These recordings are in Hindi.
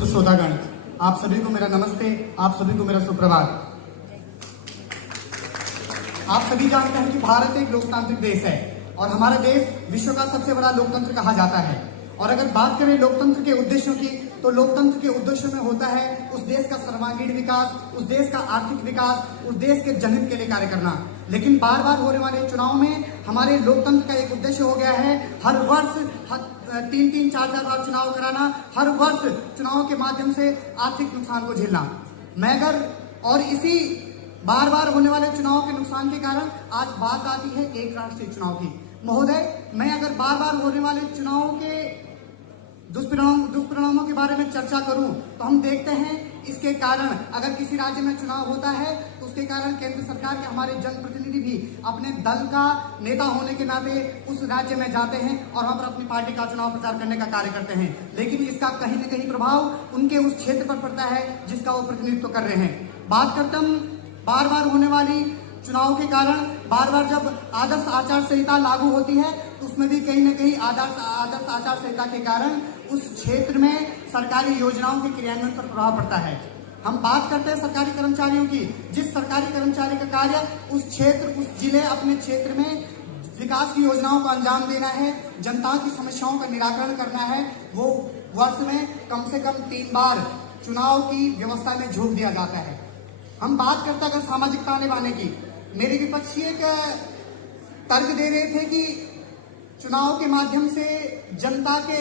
उपस्थित श्रोतागण, आप सभी को मेरा नमस्ते, आप सभी को मेरा सुप्रभात। आप सभी जानते हैं कि भारत एक लोकतांत्रिक देश है और हमारा देश विश्व का सबसे बड़ा लोकतंत्र कहा जाता है। और अगर बात करें लोकतंत्र के उद्देश्यों की, तो लोकतंत्र के उद्देश्यों में होता है उस देश का सर्वांगीण विकास, उस देश का आर्थिक विकास, उस देश के जनहित के लिए कार्य करना। लेकिन बार बार होने वाले चुनाव में हमारे लोकतंत्र का एक उद्देश्य हो गया है हर वर्ष 3-4 बार चुनाव कराना, हर वर्ष चुनाव के माध्यम से आर्थिक नुकसान को झेलना। मैं अगर और इसी बार बार होने वाले चुनाव के नुकसान के कारण आज बात आती है एक राष्ट्रीय चुनाव की। महोदय, मैं अगर बार बार होने वाले चुनावों के दुष्परिणामों के बारे में चर्चा करूं तो हम देखते हैं इसके कारण अगर किसी राज्य में चुनाव होता है तो उसके कारण केंद्र सरकार के हमारे जनप्रतिनिधि भी अपने दल का नेता होने के नाते उस राज्य में जाते हैं और वहां पर अपनी पार्टी का चुनाव प्रचार करने का कार्य करते हैं। लेकिन इसका कहीं न कहीं प्रभाव उनके उस क्षेत्र पर पड़ता है जिसका वो प्रतिनिधित्व कर रहे हैं। बात करते हम बार बार होने वाली चुनाव के कारण, बार बार जब आदर्श आचार संहिता लागू होती है तो उसमें भी कहीं न कहीं आदर्श आचार संहिता के कारण उस क्षेत्र में सरकारी योजनाओं के क्रियान्वयन पर प्रभाव पड़ता है। हम बात करते हैं सरकारी कर्मचारियों की। जिस सरकारी कर्मचारी का कार्य उस क्षेत्र, उस जिले, अपने क्षेत्र में विकास की योजनाओं को अंजाम देना है, जनता की समस्याओं का निराकरण करना है, वो वर्ष में कम से कम 3 बार चुनाव की व्यवस्था में झोंक दिया जाता है। हम बात करते हैं अगर सामाजिक ताने बाने की। मेरे विपक्षी एक तर्क दे रहे थे कि चुनाव के माध्यम से जनता के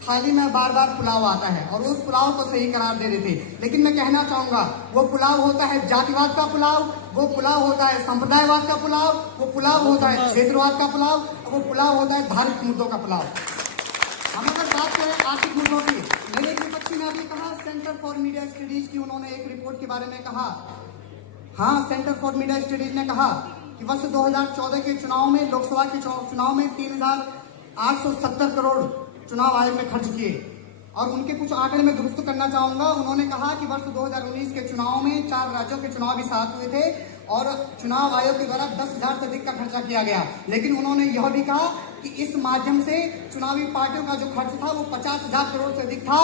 थाली में बार बार पुलाव आता है और उस पुलाव को सही करार दे रहे थे। लेकिन मैं कहना चाहूंगा वो पुलाव होता है जातिवाद का पुलाव, वो पुलाव होता है संप्रदायवाद का पुलाव, वो पुलाव होता है क्षेत्रवाद का पुलाव, वो पुलाव होता है धार्मिक मुद्दों का पुलाव। हम अगर बात करें आर्थिक मुद्दों की, मेरे विपक्षी ने अभी कहा सेंटर फॉर मीडिया स्टडीज की उन्होंने एक रिपोर्ट के बारे में कहा। हाँ, सेंटर फॉर मीडिया स्टडीज ने कहा कि वर्ष 2014 के चुनाव में, लोकसभा के चुनाव में 3,870 करोड़ चुनाव आयोग ने खर्च किए। और उनके कुछ आंकड़े में दुरुस्त करना चाहूंगा। उन्होंने कहा कि वर्ष 2019 के चुनाव में 4 राज्यों के चुनाव भी साथ हुए थे और चुनाव आयोग के द्वारा 10,000 से अधिक का खर्चा किया गया। लेकिन उन्होंने यह भी कहा कि इस माध्यम से चुनावी पार्टियों का जो खर्च था वो 50,000 करोड़ से अधिक था।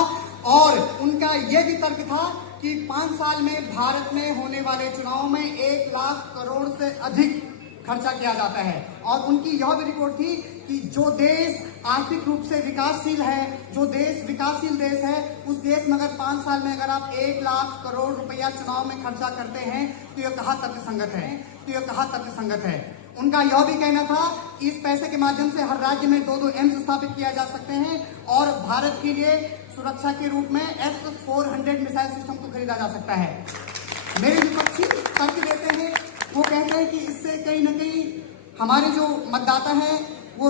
और उनका यह भी तर्क था कि 5 साल में भारत में होने वाले चुनाव में 1 लाख करोड़ से अधिक खर्चा किया जाता है। और उनकी यह भी रिपोर्ट थी कि जो देश आर्थिक रूप से विकासशील है, जो देश विकासशील देश है, उस देश में अगर 5 साल में अगर आप 1 लाख करोड़ रुपया चुनाव में खर्चा करते हैं तो यह कहाँ तर्कसंगत है। उनका यह भी कहना था कि इस पैसे के माध्यम से हर राज्य में 2 एम्स स्थापित किया जा सकते हैं और भारत के लिए सुरक्षा के रूप में S-400 मिसाइल सिस्टम को खरीदा जा सकता है। मेरे विपक्षी तर्क देते हैं, वो कहते हैं कि इससे कहीं न कहीं हमारे जो मतदाता हैं वो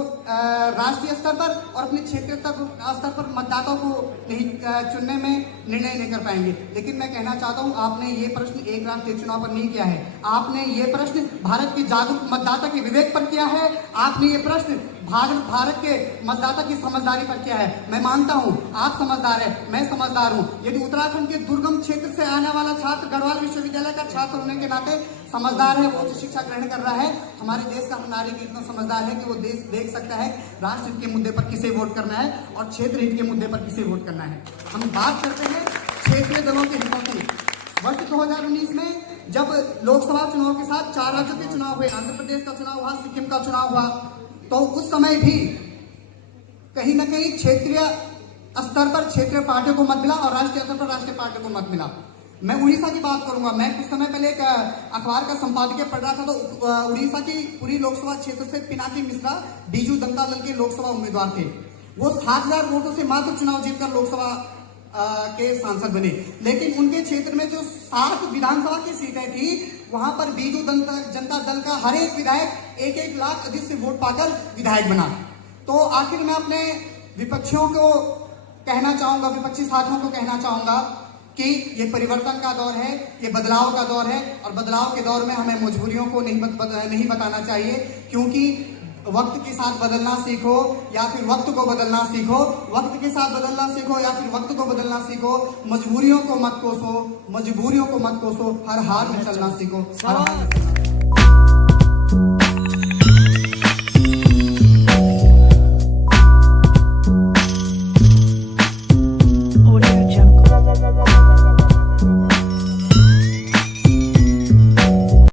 राष्ट्रीय स्तर पर और अपने क्षेत्रीय स्तर पर मतदाताओं को नहीं चुनने में निर्णय नहीं कर पाएंगे। लेकिन मैं कहना चाहता हूं, आपने ये प्रश्न एक राष्ट्रीय चुनाव पर नहीं किया है, आपने ये प्रश्न भारत के जागरूक मतदाता के विवेक पर किया है, आपने ये प्रश्न भारत के मतदाता की समझदारी पर किया है। मैं मानता हूं आप समझदार है, मैं समझदार हूं। यदि उत्तराखंड के दुर्गम क्षेत्र से आने वाला छात्र गढ़वाल विश्वविद्यालय का छात्र होने के नाते समझदार है, वो उच्च शिक्षा ग्रहण कर रहा है, हमारे देश का हर नागरिक इतना समझदार है कि वो देश देख सकता है राष्ट्र हित के मुद्दे पर किसे वोट करना है और क्षेत्र हित के मुद्दे पर किसे वोट करना है। हम बात करते हैं क्षेत्रीय दलों के हितों की। वर्ष 2019 में जब लोकसभा चुनाव के साथ 4 राज्यों के चुनाव हुए, आंध्र प्रदेश का चुनाव हुआ, सिक्किम का चुनाव हुआ, तो उस समय भी कहीं न कहीं क्षेत्रीय स्तर पर क्षेत्रीय पार्टियों को मत मिला और राष्ट्रीय स्तर पर राष्ट्रीय पार्टियों को मत मिला। मैं उड़ीसा की बात करूंगा। मैं कुछ समय पहले एक अखबार का संपादकीय पढ़ रहा था तो उड़ीसा की पूरी लोकसभा क्षेत्र से पिनाकी मिश्रा बीजू जनता दल के लोकसभा उम्मीदवार थे। वो 7,000 वोटों से मात्र चुनाव जीतकर लोकसभा के सांसद बने। लेकिन उनके क्षेत्र में जो 7 विधानसभा की सीटें थी वहां पर बीजू जनता दल का हर एक विधायक 1-1 लाख अधिक से वोट पाकर विधायक बना। तो आखिर मैं अपने विपक्षियों को कहना चाहूंगा, विपक्षी साथियों को कहना चाहूंगा कि ये परिवर्तन का दौर है, ये बदलाव का दौर है और बदलाव के दौर में हमें मजबूरियों को नहीं बताना चाहिए, क्योंकि वक्त के साथ बदलना सीखो या फिर वक्त को बदलना सीखो, वक्त के साथ बदलना सीखो या फिर वक्त को बदलना सीखो। मजबूरियों को मत कोसो, हर हाल में चलना सीखो।